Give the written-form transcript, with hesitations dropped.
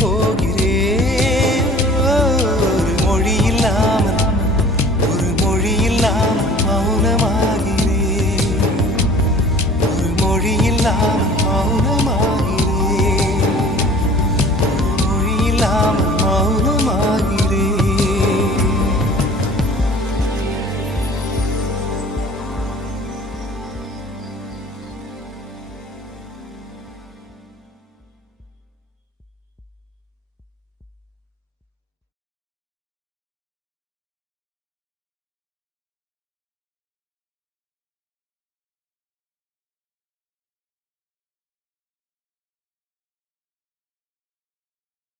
போகிறேன். ஒரு மொழி இல்லாமல் ஒரு மொழி இல்லாமல் மௌனமாகிறேன். ஒரு மொழி இல்லாமல் மௌனமாகிறேன். ஒரு மொழி இல்லாமல்